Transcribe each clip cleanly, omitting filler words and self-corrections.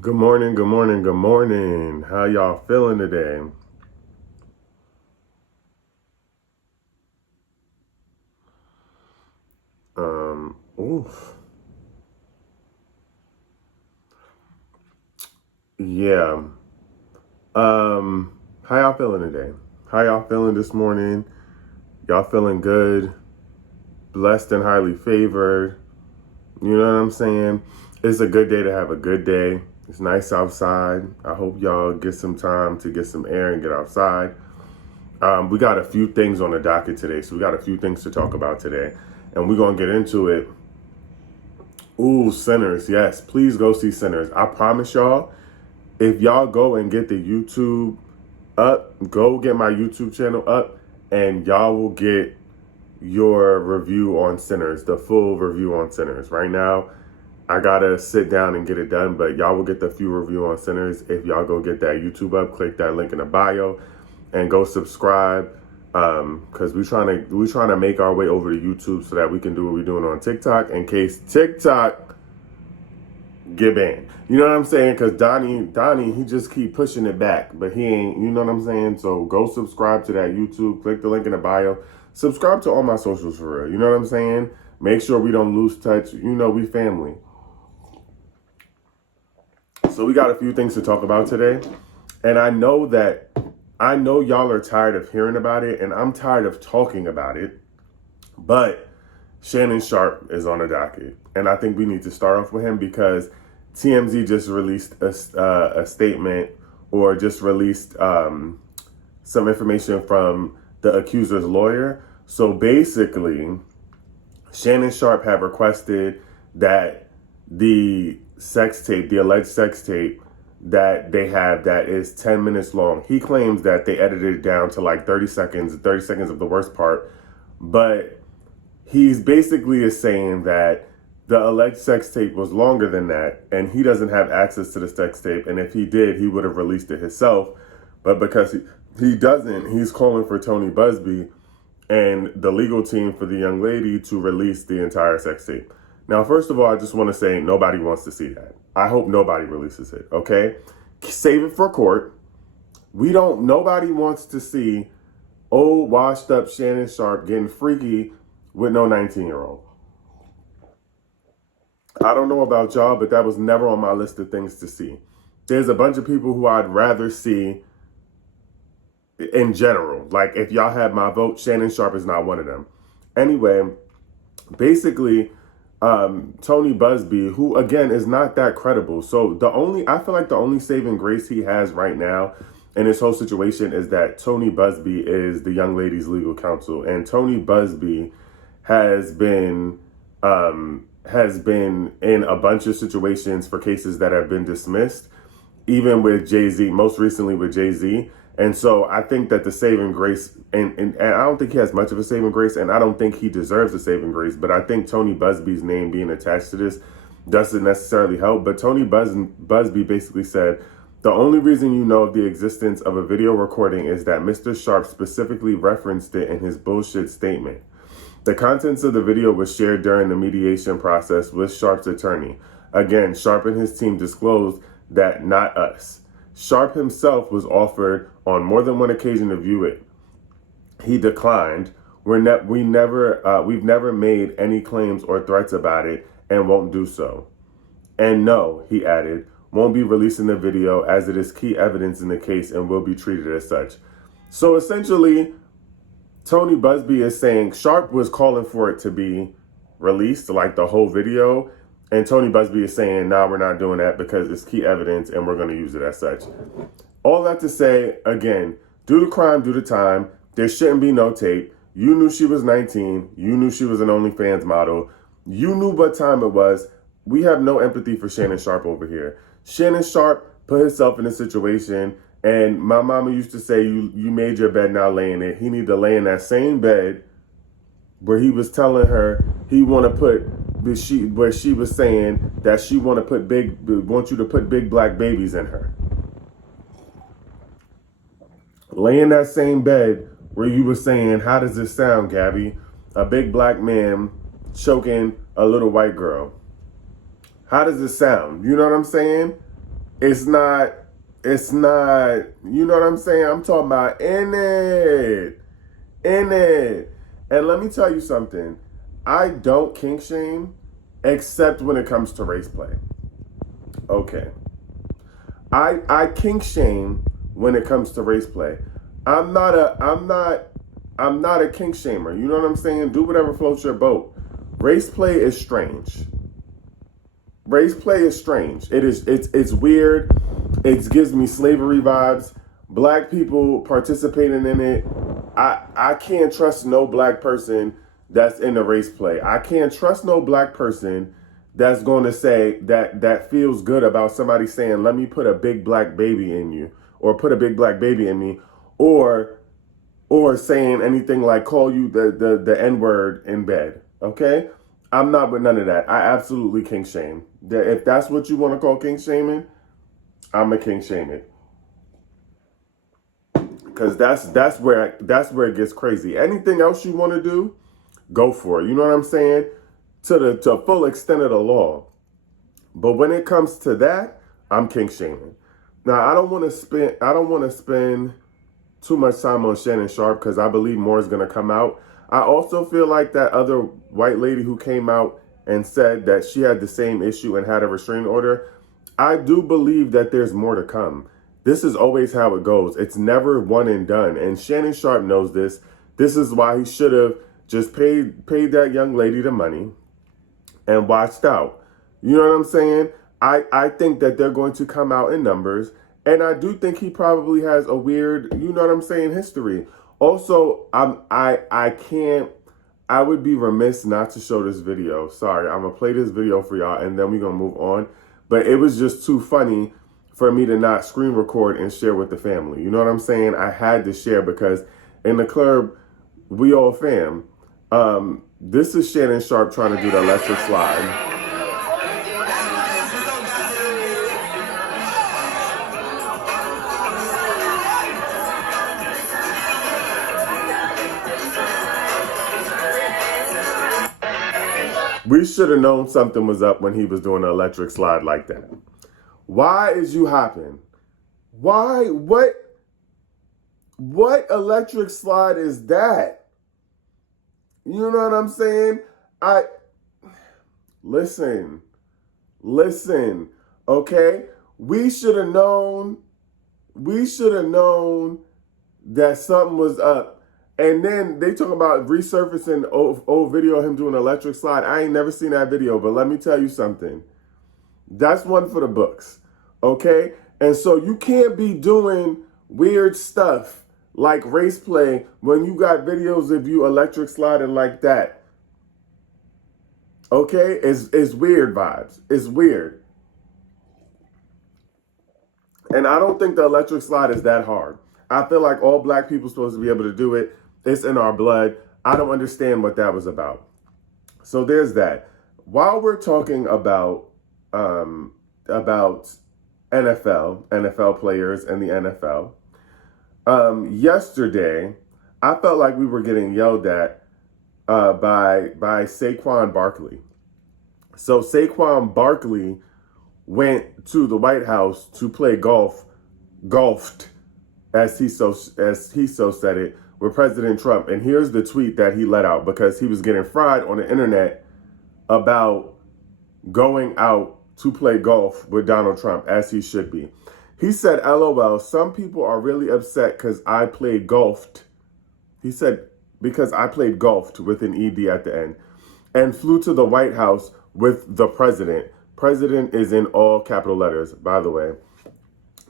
Good morning, good morning, good morning. How y'all feeling today? Oof. Yeah. How y'all feeling today? How y'all feeling this morning? Y'all feeling good? Blessed and highly favored? You know what I'm saying? It's a good day to have a good day. It's nice outside. I hope y'all get some time to get some air and get outside. We got a few things on the docket today, so we got a few things to talk about today, and we're gonna get into it. Ooh, Sinners. Yes, please go see Sinners. I promise y'all, if y'all go and get the YouTube up, go get my YouTube channel up, and y'all will get your review on Sinners, the full review on Sinners. Right now, I gotta sit down and get it done, but y'all will get the full review on Sinners if y'all go get that YouTube up. Click that link in the bio and go subscribe. Because we trying to make our way over to YouTube so that we can do what we're doing on TikTok in case TikTok get banned. You know what I'm saying? Because Donnie, he just keep pushing it back, but he ain't. You know what I'm saying? So go subscribe to that YouTube. Click the link in the bio. Subscribe to all my socials for real. You know what I'm saying? Make sure we don't lose touch. You know, we family. So we got a few things to talk about today, and I know y'all are tired of hearing about it, and I'm tired of talking about it. But Shannon Sharpe is on the docket, and I think we need to start off with him because TMZ just released a statement, or just released some information from the accuser's lawyer. So basically, Shannon Sharpe had requested that the alleged sex tape that they have that is 10 minutes long, he claims that they edited it down to like 30 seconds of the worst part. But he's basically is saying that the alleged sex tape was longer than that, and he doesn't have access to the sex tape. And if he did, he would have released it himself. But because he doesn't, he's calling for Tony Busby and the legal team for the young lady to release the entire sex tape. Now, first of all, I just want to say nobody wants to see that. I hope nobody releases it, okay? Save it for court. Nobody wants to see old, washed up Shannon Sharpe getting freaky with no 19-year-old. I don't know about y'all, but that was never on my list of things to see. There's a bunch of people who I'd rather see in general. Like, if y'all had my vote, Shannon Sharpe is not one of them. Anyway, basically, Tony Busby, who again is not that credible. So I feel like the only saving grace he has right now in this whole situation is that Tony Busby is the young lady's legal counsel, and Tony Busby has been in a bunch of situations for cases that have been dismissed, even with Jay-Z, most recently with Jay-Z. And so I think that the saving grace, and I don't think he has much of a saving grace, and I don't think he deserves a saving grace, but I think Tony Busby's name being attached to this doesn't necessarily help. But Tony Busby basically said, the only reason you know of the existence of a video recording is that Mr. Sharpe specifically referenced it in his bullshit statement. The contents of the video was shared during the mediation process with Sharpe's attorney. Again, Sharpe and his team disclosed that not us. Sharpe himself was offered on more than one occasion to view it. He declined. We've never made any claims or threats about it and won't do so. And no, he added, won't be releasing the video as it is key evidence in the case and will be treated as such. So essentially, Tony Busby is saying Sharpe was calling for it to be released, like the whole video. And Tony Busby is saying, nah, we're not doing that because it's key evidence and we're going to use it as such. All that to say, again, do the crime, do the time. There shouldn't be no tape. You knew she was 19. You knew she was an OnlyFans model. You knew what time it was. We have no empathy for Shannon Sharpe over here. Shannon Sharpe put himself in a situation, and my mama used to say, you made your bed, now lay in it. He need to lay in that same bed where he was telling her he want to put, where she was saying that she want you to put big black babies in her. Lay in that same bed where you were saying, how does this sound, Gabby? A big black man choking a little white girl. How does it sound? You know what I'm saying? It's not, you know what I'm saying? I'm talking about in it. And let me tell you something. I don't kink shame except when it comes to race play. Okay. I kink shame when it comes to race play. I'm not a kink shamer. You know what I'm saying? Do whatever floats your boat. Race play is strange. Race play is strange. It's weird. It gives me slavery vibes. Black people participating in it. I can't trust no black person that's in the race play. I can't trust no black person that's going to say that feels good about somebody saying, let me put a big black baby in you, or put a big black baby in me, or saying anything like call you the N-word in bed. Okay? I'm not with none of that. I absolutely kink shame. If that's what you want to call kink shaming, I'm a kink shaming. Because that's where it gets crazy. Anything else you want to do, go for it. You know what I'm saying? To the full extent of the law. But when it comes to that, I'm kink shaming. Now I don't want to spend too much time on Shannon Sharpe because I believe more is going to come out. I also feel like that other white lady who came out and said that she had the same issue and had a restraining order. I do believe that there's more to come. This is always how it goes. It's never one and done. And Shannon Sharpe knows this. This is why he should have just paid that young lady the money and watched out. You know what I'm saying? I think that they're going to come out in numbers. And I do think he probably has a weird, you know what I'm saying, history. Also, I would be remiss not to show this video. Sorry, I'm going to play this video for y'all and then we're going to move on. But it was just too funny for me to not screen record and share with the family. You know what I'm saying? I had to share because in the club, we all fam. This is Shannon Sharpe trying to do the electric slide. We should have known something was up when he was doing an electric slide like that. Why is you hopping? Why? What electric slide is that? You know what I'm saying? Listen, okay? We should have known that something was up. And then they talk about resurfacing old video of him doing an electric slide. I ain't never seen that video, but let me tell you something. That's one for the books, okay? And so you can't be doing weird stuff like race play when you got videos of you electric sliding like that. Okay? It's weird vibes. It's weird. And I don't think the electric slide is that hard. I feel like all black people are supposed to be able to do it. It's in our blood. I don't understand what that was about. So there's that. While we're talking about NFL players and the NFL, yesterday I felt like we were getting yelled at by Saquon Barkley. So Saquon Barkley went to the White House to play golfed, as he so said it, with President Trump. And here's the tweet that he let out because he was getting fried on the internet about going out to play golf with Donald Trump, as he should be. He said, LOL, some people are really upset because I played golfed. He said, because I played golfed with an ED at the end, and flew to the White House with the president. President is in all capital letters, by the way.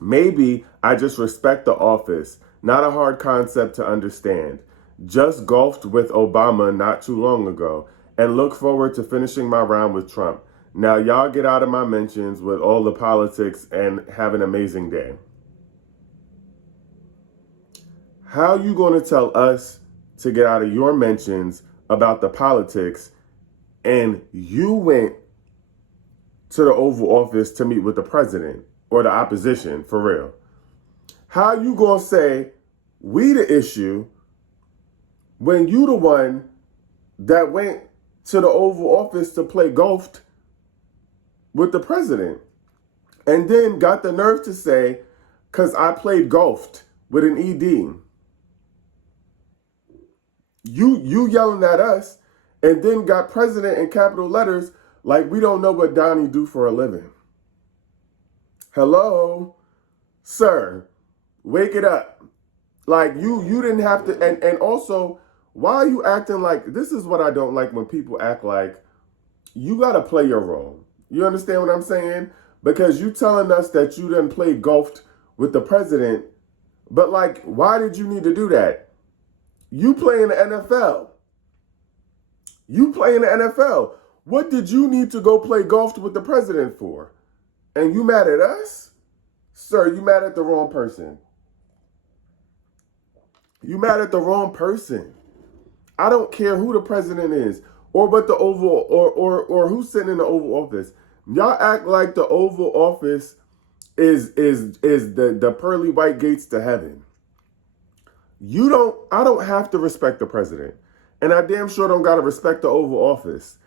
Maybe I just respect the office. Not a hard concept to understand. Just golfed with Obama not too long ago and look forward to finishing my round with Trump. Now y'all get out of my mentions with all the politics and have an amazing day. How you going to tell us to get out of your mentions about the politics and you went to the Oval Office to meet with the president or the opposition, for real? How you going to say we the issue when you the one that went to the Oval Office to play golf with the president? And then got the nerve to say, because I played golf with an ED. You yelling at us, and then got president in capital letters like we don't know what Donnie do for a living. Hello, sir, wake it up. Like you didn't have to, and also, why are you acting like, this is what I don't like when people act like you got to play your role. You understand what I'm saying? Because you telling us that you didn't play golf with the president, but like, why did you need to do that? You play in the NFL. You play in the NFL. What did you need to go play golf with the president for? And you mad at us? Sir, you mad at the wrong person. You mad at the wrong person. I don't care who the president is or what the Oval or who's sitting in the Oval Office. Y'all act like the Oval Office is the pearly white gates to heaven. I don't have to respect the president. And I damn sure don't gotta respect the Oval Office.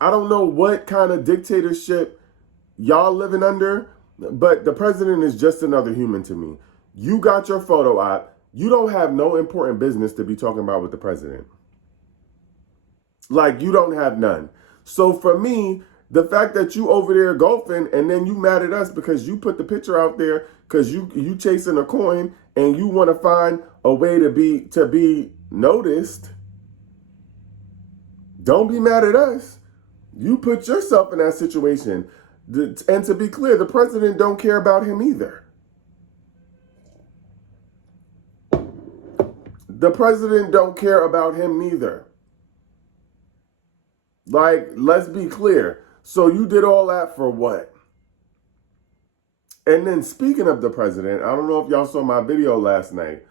I don't know what kind of dictatorship y'all living under, but the president is just another human to me. You got your photo op. You don't have no important business to be talking about with the president. Like, you don't have none. So for me, the fact that you over there golfing and then you mad at us because you put the picture out there because you chasing a coin and you want to find a way to be noticed, don't be mad at us. You put yourself in that situation. And to be clear, the president don't care about him either. The president don't care about him neither. Like, let's be clear. So you did all that for what? And then speaking of the president, I don't know if y'all saw my video last night,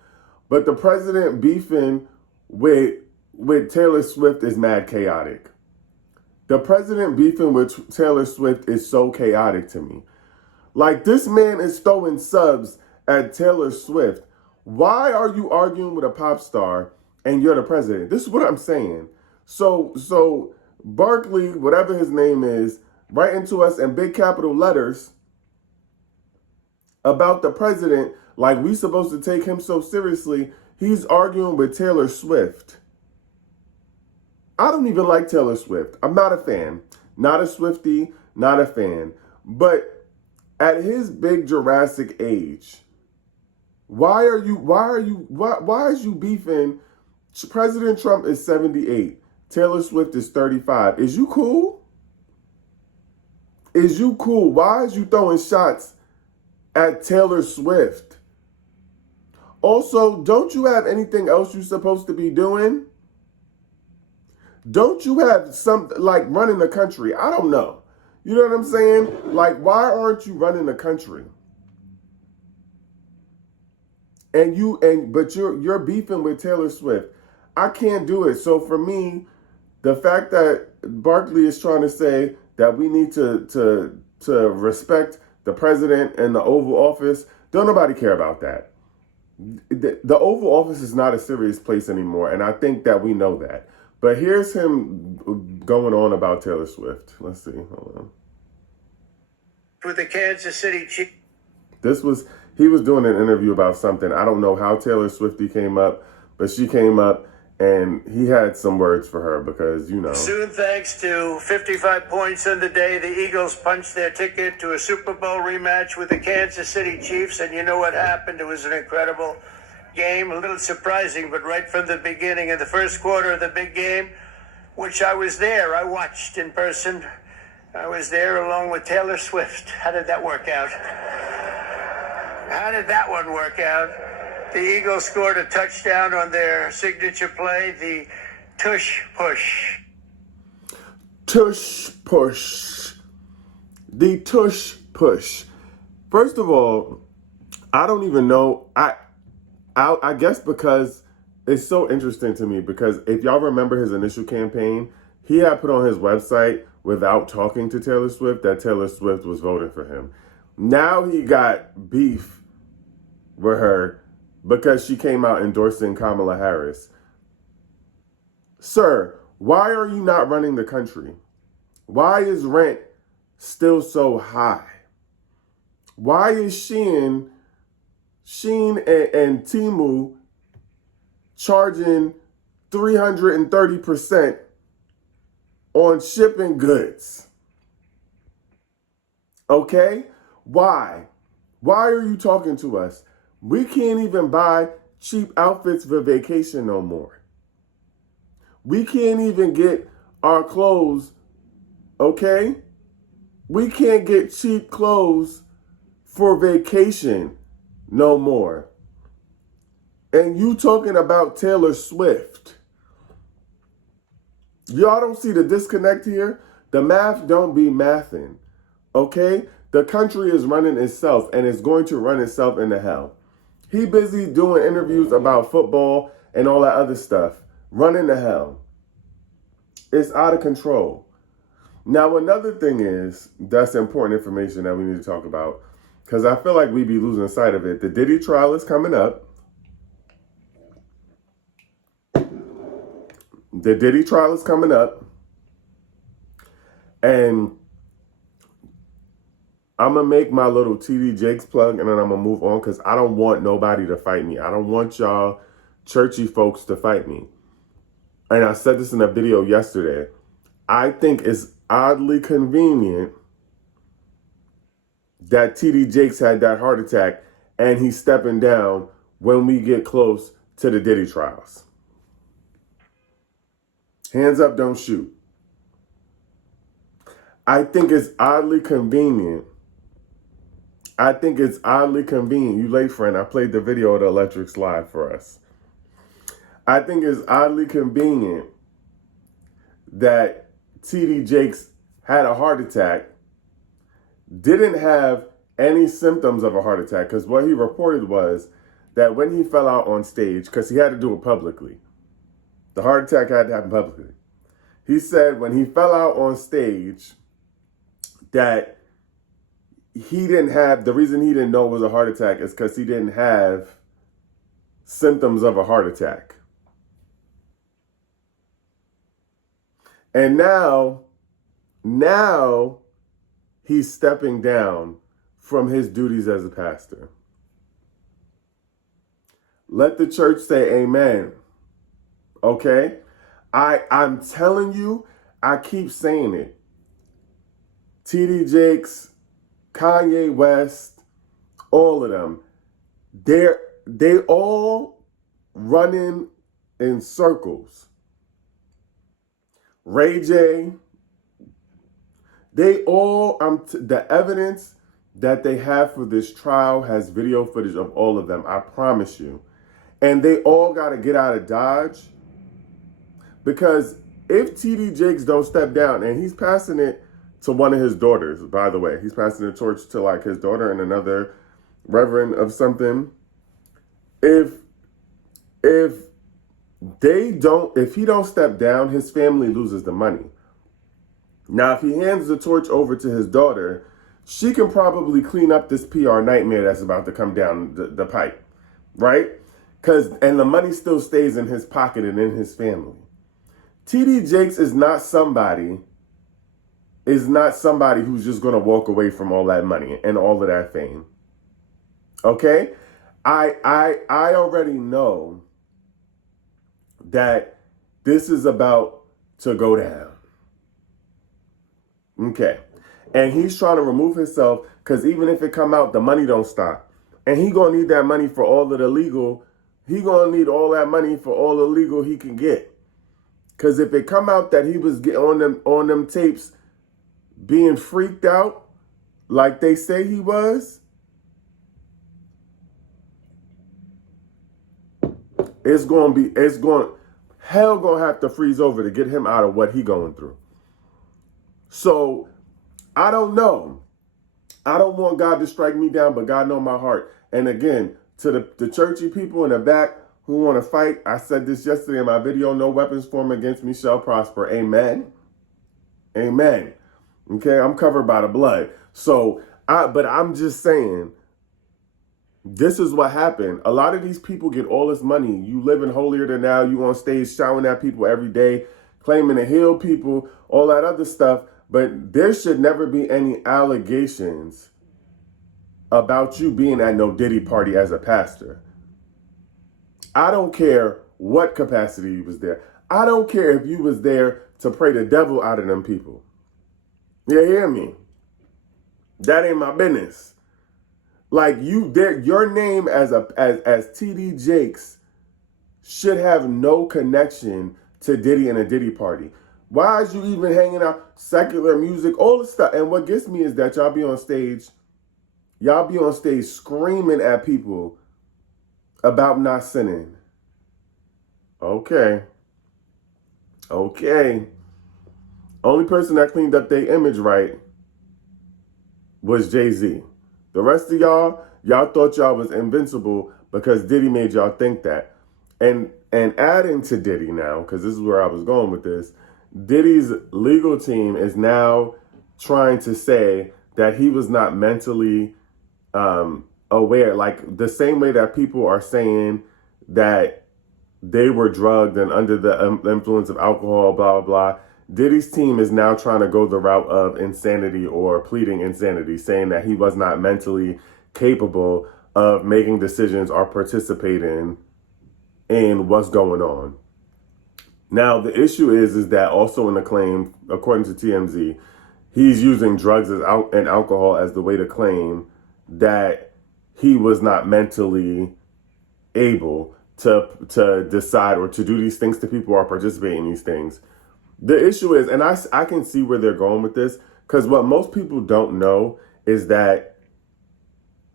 but the president beefing with Taylor Swift is mad chaotic. The president beefing with Taylor Swift is so chaotic to me. Like, this man is throwing subs at Taylor Swift. Why are you arguing with a pop star and you're the president? This is what I'm saying. So Barkley, whatever his name is, writing to us in big capital letters about the president, like we supposed to take him so seriously. He's arguing with Taylor Swift. I don't even like Taylor Swift. I'm not a fan. Not a Swiftie, not a fan. But at his big Jurassic age, why is you beefing? President Trump is 78. Taylor Swift is 35. Is you cool? Is you cool? Why is you throwing shots at Taylor Swift? Also, don't you have anything else you're supposed to be doing? Don't you have something like running the country? I don't know. You know what I'm saying? Like, why aren't you running the country? But you're beefing with Taylor Swift. I can't do it. So for me, the fact that Barkley is trying to say that we need to respect the president and the Oval Office, don't nobody care about that. The Oval Office is not a serious place anymore, and I think that we know that. But here's him going on about Taylor Swift. Let's see. Hold on. With the Kansas City Chiefs. He was doing an interview about something. I don't know how Taylor Swiftie came up, but she came up and he had some words for her because, you know. Soon, thanks to 55 points in the day, the Eagles punched their ticket to a Super Bowl rematch with the Kansas City Chiefs. And you know what happened? It was an incredible game, a little surprising, but right from the beginning, in the first quarter of the big game, which I was there, I watched in person. I was there along with Taylor Swift. How did that work out? How did that one work out? The Eagles scored a touchdown on their signature play, the tush push. Tush push. The tush push. First of all, I don't even know. I guess because it's so interesting to me, because if y'all remember his initial campaign, he had put on his website without talking to Taylor Swift that Taylor Swift was voting for him. Now he got beef with her because she came out endorsing Kamala Harris. Sir, why are you not running the country? Why is rent still so high? Why is Shein and Temu charging 330% on shipping goods? Okay? Why? Why are you talking to us? We can't even buy cheap outfits for vacation no more. We can't even get our clothes, okay? We can't get cheap clothes for vacation no more. And you talking about Taylor Swift. Y'all don't see the disconnect here? The math don't be mathing, okay? The country is running itself and it's going to run itself into hell. He busy doing interviews about football and all that other stuff. Running to hell. It's out of control. Now, another thing is, that's important information that we need to talk about, because I feel like we be losing sight of it. The Diddy trial is coming up. The Diddy trial is coming up. And I'm going to make my little TD Jakes plug, and then I'm going to move on, because I don't want nobody to fight me. I don't want y'all churchy folks to fight me. And I said this in a video yesterday. I think it's oddly convenient that TD Jakes had that heart attack and he's stepping down when we get close to the Diddy trials. Hands up, don't shoot. I think it's oddly convenient. You late, friend. I played the video of the electric slide for us. I think it's oddly convenient that TD Jakes had a heart attack, didn't have any symptoms of a heart attack, because what he reported was that when he fell out on stage, because he had to do it publicly, the heart attack had to happen publicly. He said when he fell out on stage that the reason he didn't know it was a heart attack is because he didn't have symptoms of a heart attack. And now he's stepping down from his duties as a pastor. Let the church say amen. Okay? I'm telling you, I keep saying it. TD Jakes, Kanye West, all of them, they all running in circles. Ray J, they all, the evidence that they have for this trial has video footage of all of them, I promise you. And they all got to get out of Dodge, because if TD Jakes don't step down, and he's passing it to one of his daughters, by the way, he's passing the torch to like his daughter and another reverend of something. If he don't step down, his family loses the money. Now, if he hands the torch over to his daughter, she can probably clean up this PR nightmare that's about to come down the pipe, right? And the money still stays in his pocket and in his family. TD Jakes is not somebody who's just going to walk away from all that money and all of that fame. Okay? I already know that this is about to go down. Okay. And he's trying to remove himself, because even if it come out, the money don't stop. And he going to need that money for all of the legal. He going to need all that money for all the legal he can get. Because if it come out that he was getting on them tapes being freaked out like they say he was, hell gonna have to freeze over to get him out of what he going through. So I don't know. I don't want God to strike me down, but God know my heart. And again, to the churchy people in the back who want to fight, I said this yesterday in my video, no weapons formed against me shall prosper. Amen. Amen. Okay, I'm covered by the blood. But I'm just saying, this is what happened. A lot of these people get all this money. You living holier than thou. You on stage shouting at people every day, claiming to heal people, all that other stuff. But there should never be any allegations about you being at no Diddy party as a pastor. I don't care what capacity you was there. I don't care if you was there to pray the devil out of them people. You hear me? That ain't my business. Like your name as TD Jakes should have no connection to Diddy and a Diddy party. Why is you even hanging out secular music, all the stuff? And what gets me is that y'all be on stage screaming at people about not sinning. Okay. Only person that cleaned up their image right was Jay-Z. The rest of y'all thought y'all was invincible because Diddy made y'all think that. And adding to Diddy now, because this is where I was going with this, Diddy's legal team is now trying to say that he was not mentally aware. Like the same way that people are saying that they were drugged and under the influence of alcohol, blah, blah, blah. Diddy's team is now trying to go the route of insanity or pleading insanity, saying that he was not mentally capable of making decisions or participating in what's going on. Now, the issue is that also in the claim, according to TMZ, he's using drugs and alcohol as the way to claim that he was not mentally able to decide or to do these things to people or participate in these things. The issue is, and I can see where they're going with this, because what most people don't know is that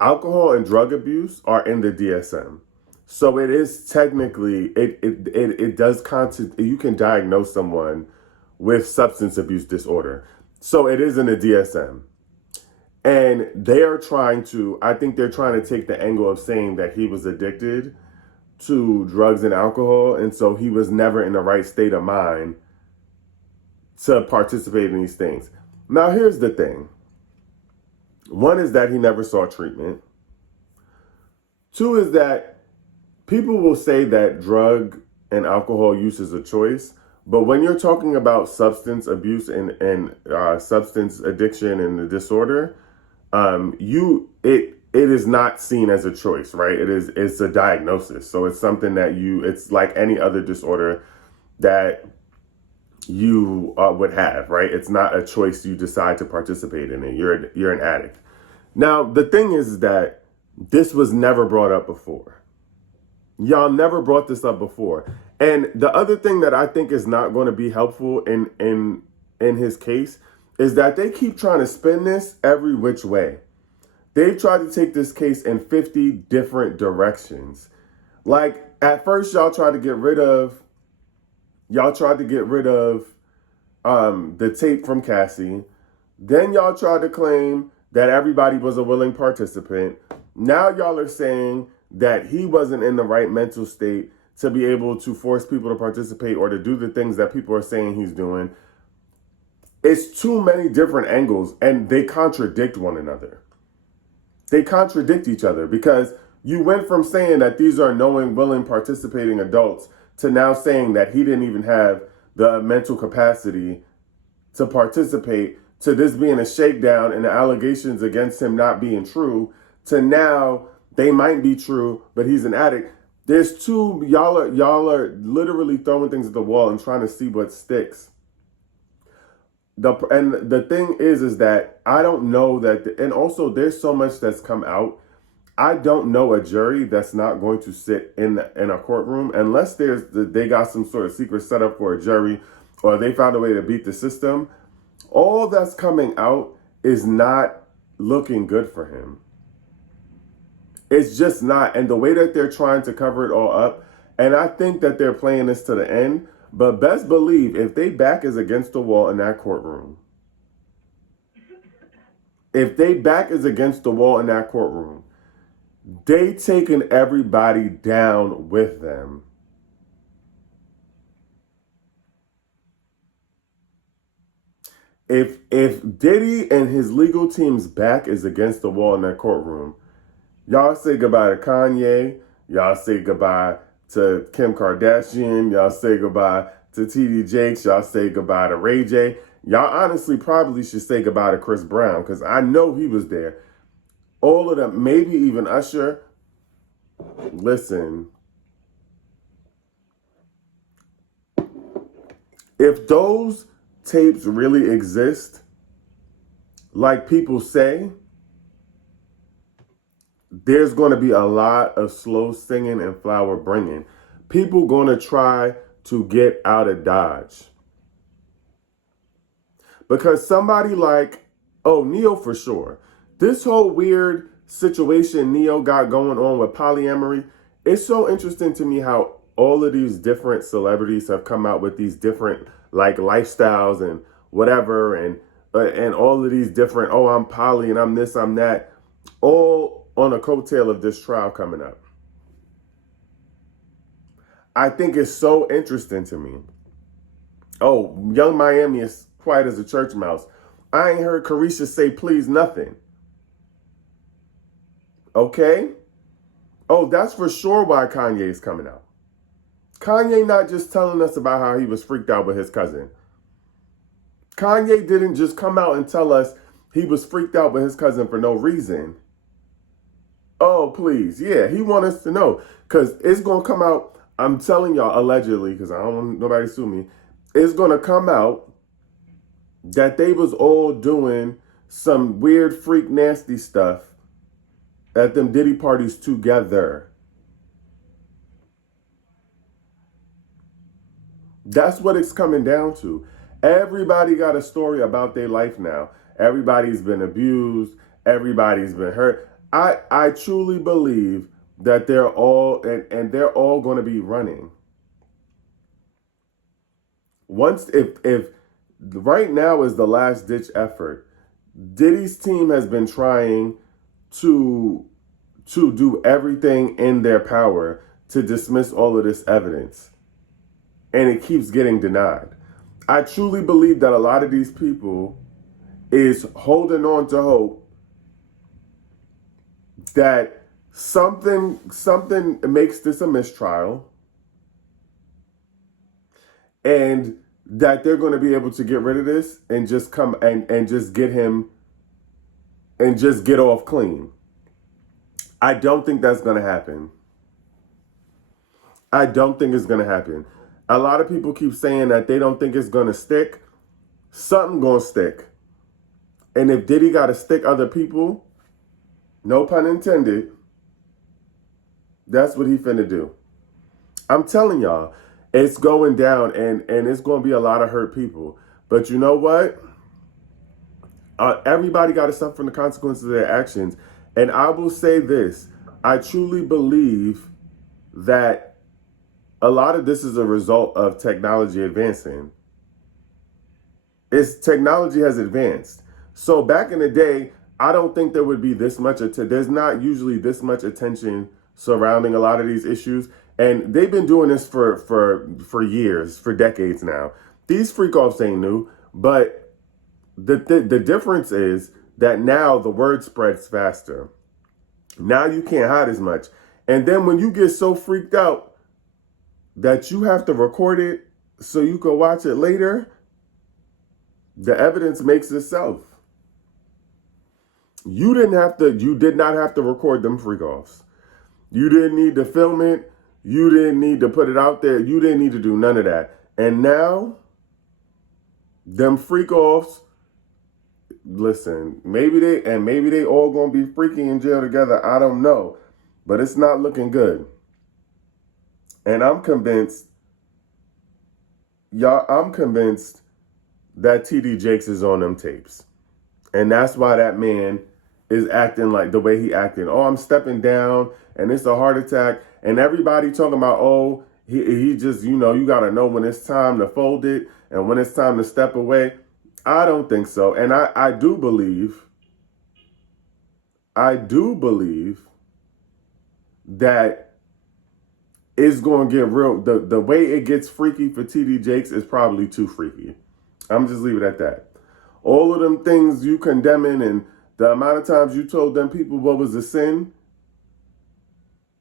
alcohol and drug abuse are in the DSM. So it is technically, it does constitute, you can diagnose someone with substance abuse disorder. So it is in the DSM. And they are I think they're trying to take the angle of saying that he was addicted to drugs and alcohol. And so he was never in the right state of mind to participate in these things. Now, here's the thing. One is that he never saw treatment. Two is that people will say that drug and alcohol use is a choice. But when you're talking about substance abuse and substance addiction and the disorder, it is not seen as a choice, right? It's a diagnosis. So it's something that it's like any other disorder that you would have, right? It's not a choice you decide to participate in it. You're an addict. Now, the thing is that this was never brought up before. Y'all never brought this up before. And the other thing that I think is not going to be helpful in his case is that they keep trying to spin this every which way. They've tried to take this case in 50 different directions. Like at first y'all tried to get rid of the tape from Cassie. Then y'all tried to claim that everybody was a willing participant. Now y'all are saying that he wasn't in the right mental state to be able to force people to participate or to do the things that people are saying he's doing. It's too many different angles and they contradict one another. They contradict each other because you went from saying that these are knowing, willing, participating adults to now saying that he didn't even have the mental capacity to participate, to this being a shakedown and the allegations against him not being true, to now they might be true, but he's an addict. There's y'all are literally throwing things at the wall and trying to see what sticks. The thing is that I don't know that, and also there's so much that's come out. I don't know a jury that's not going to sit in a courtroom unless they got some sort of secret setup for a jury or they found a way to beat the system. All that's coming out is not looking good for him. It's just not. And the way that they're trying to cover it all up, and I think that they're playing this to the end, but best believe if they back is against the wall in that courtroom, they taking everybody down with them. If Diddy and his legal team's back is against the wall in that courtroom, y'all say goodbye to Kanye, y'all say goodbye to Kim Kardashian, y'all say goodbye to TD Jakes, y'all say goodbye to Ray J. Y'all honestly probably should say goodbye to Chris Brown because I know he was there. All of them, maybe even Usher. Listen, if those tapes really exist, like people say, there's going to be a lot of slow singing and flower bringing. People going to try to get out of Dodge. Because somebody like, Neo for sure. This whole weird situation Neo got going on with polyamory, it's so interesting to me how all of these different celebrities have come out with these different like lifestyles and whatever, and all of these different, I'm poly and I'm this, I'm that, all on a coattail of this trial coming up. I think it's so interesting to me. Young Miami is quiet as a church mouse. I ain't heard Carisha say please nothing. Okay? That's for sure why Kanye's coming out. Kanye not just telling us about how he was freaked out with his cousin. Kanye didn't just come out and tell us he was freaked out with his cousin for no reason. Oh, please. Yeah, he wants us to know. Because it's going to come out, I'm telling y'all, allegedly, because I don't want nobody to sue me. It's going to come out that they was all doing some weird, freak, nasty stuff at them Diddy parties together. That's what it's coming down to. Everybody got a story about their life now. Everybody's been abused. Everybody's been hurt. I truly believe that they're all, and they're all going to be running. If right now is the last ditch effort, Diddy's team has been trying to do everything in their power to dismiss all of this evidence. And it keeps getting denied. I truly believe that a lot of these people is holding on to hope that something makes this a mistrial, and that they're going to be able to get rid of this and just come and just get him and just get off clean. I don't think that's going to happen. I don't think it's going to happen. A lot of people keep saying that they don't think it's going to stick. Something going to stick. And if Diddy got to stick other people, no pun intended, that's what he finna do. I'm telling y'all, it's going down, and it's going to be a lot of hurt people. But you know what? Everybody got to suffer from the consequences of their actions. And I will say this. I truly believe that a lot of this is a result of technology advancing. Technology has advanced. So back in the day, I don't think there would be this much. There's not usually this much attention surrounding a lot of these issues. And they've been doing this for years, for decades now. These freak-offs ain't new, but the difference is that now the word spreads faster. Now you can't hide as much. And then when you get so freaked out that you have to record it so you can watch it later, the evidence makes itself. You did not have to record them freak-offs. You didn't need to film it. You didn't need to put it out there. You didn't need to do none of that. And now, them freak-offs, listen, maybe they all gonna be freaky in jail together. I don't know. But it's not looking good. And I'm convinced that TD Jakes is on them tapes. And that's why that man is acting like the way he acting. I'm stepping down and it's a heart attack. And everybody talking about, he just, you got to know when it's time to fold it and when it's time to step away. I don't think so. And I do believe that it's going to get real. The way it gets freaky for TD Jakes is probably too freaky. I'm just leave it at that. All of them things you condemning and the amount of times you told them people what was a sin,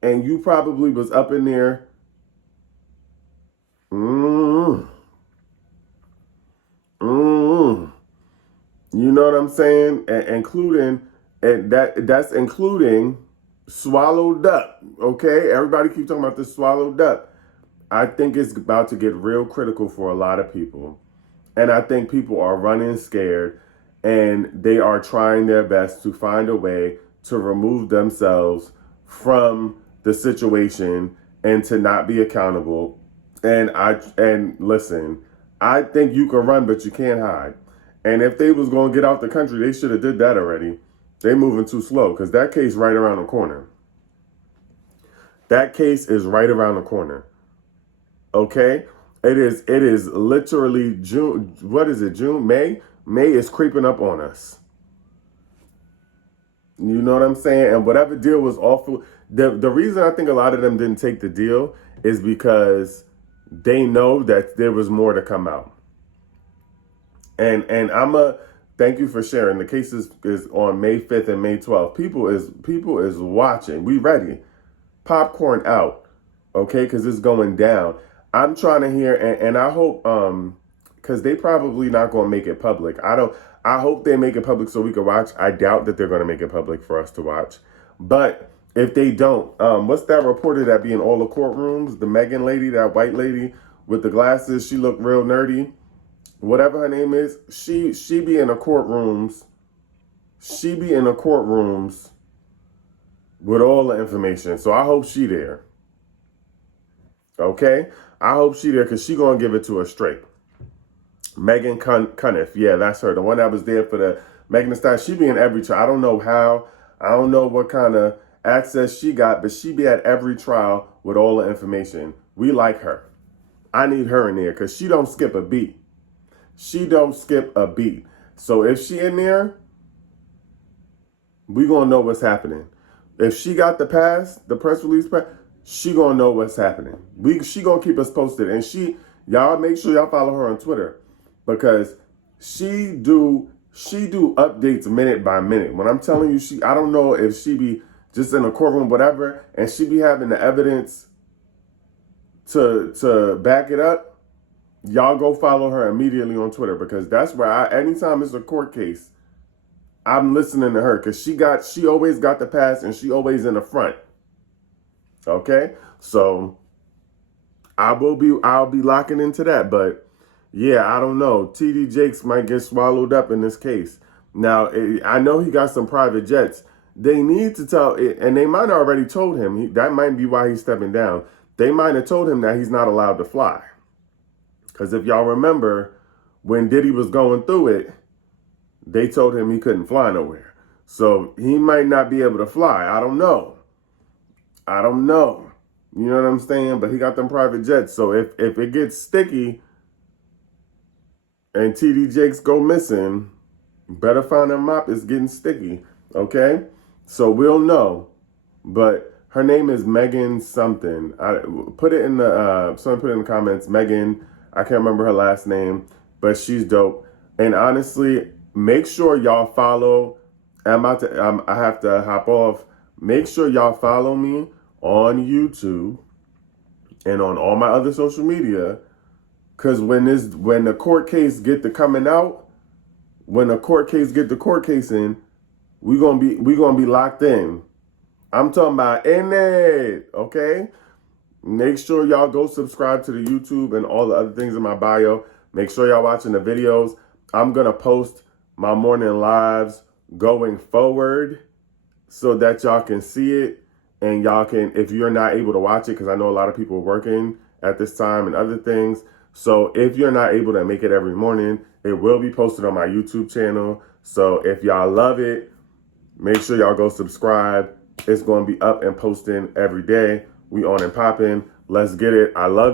and you probably was up in there. You know what I'm saying? Including and that's including swallowed up. Okay, everybody keep talking about this swallowed up. I think it's about to get real critical for a lot of people, and I think people are running scared, and they are trying their best to find a way to remove themselves from the situation and to not be accountable. And listen, I think you can run, but you can't hide. And if they was going to get out the country, they should have did that already. They moving too slow because that case right around the corner. That case is right around the corner. Okay? It is literally June. What is it? June? May? May is creeping up on us. You know what I'm saying? And whatever deal was awful. The reason I think a lot of them didn't take the deal is because they know that there was more to come out. And thank you for sharing. The case is on May 5th and May 12th. People is watching. We ready. Popcorn out. Okay, because it's going down. I'm trying to hear, and I hope, because they probably not going to make it public. I hope they make it public so we can watch. I doubt that they're going to make it public for us to watch. But if they don't, what's that reporter that be in all the courtrooms? The Megan lady, that white lady with the glasses. She looked real nerdy. Whatever her name is, she be in the courtrooms. She be in the courtrooms with all the information. So I hope she there. Okay? I hope she there because she going to give it to her straight. Megan Cuniff. Yeah, that's her. The one that was there for the Megan Thee Stallion. She be in every trial. I don't know how. I don't know what kind of access she got, but she be at every trial with all the information. We like her. I need her in there because she don't skip a beat. She don't skip a beat. So if she in there, we going to know what's happening. If she got the pass, the press release pass, she going to know what's happening. She going to keep us posted. And y'all make sure y'all follow her on Twitter because she do updates minute by minute. When I'm telling you, I don't know if she be just in a courtroom, whatever, and she be having the evidence to back it up. Y'all go follow her immediately on Twitter because that's where anytime it's a court case, I'm listening to her because she always got the pass and she always in the front. Okay, so I'll be locking into that, but yeah, I don't know. TD Jakes might get swallowed up in this case. Now I know he got some private jets. They need to tell, and they might have already told him that might be why he's stepping down. They might have told him that he's not allowed to fly. Because if y'all remember, when Diddy was going through it, they told him he couldn't fly nowhere. So he might not be able to fly. I don't know. You know what I'm saying? But he got them private jets. So if it gets sticky and TD Jakes go missing, better find a mop. It's getting sticky. Okay? So we'll know. But her name is Megan something. Someone put it in the comments. Megan, I can't remember her last name, but she's dope. And honestly, make sure y'all follow. I have to hop off. Make sure y'all follow me on YouTube and on all my other social media. Cause when the court case get to coming out, when the court case get the court case in, we gonna be locked in. I'm talking about in it, okay? Make sure y'all go subscribe to the YouTube and all the other things in my bio. Make sure y'all watching the videos. I'm going to post my morning lives going forward so that y'all can see it. And y'all can, if you're not able to watch it, because I know a lot of people are working at this time and other things. So if you're not able to make it every morning, it will be posted on my YouTube channel. So if y'all love it, make sure y'all go subscribe. It's going to be up and posting every day. We on and popping. Let's get it. I love you.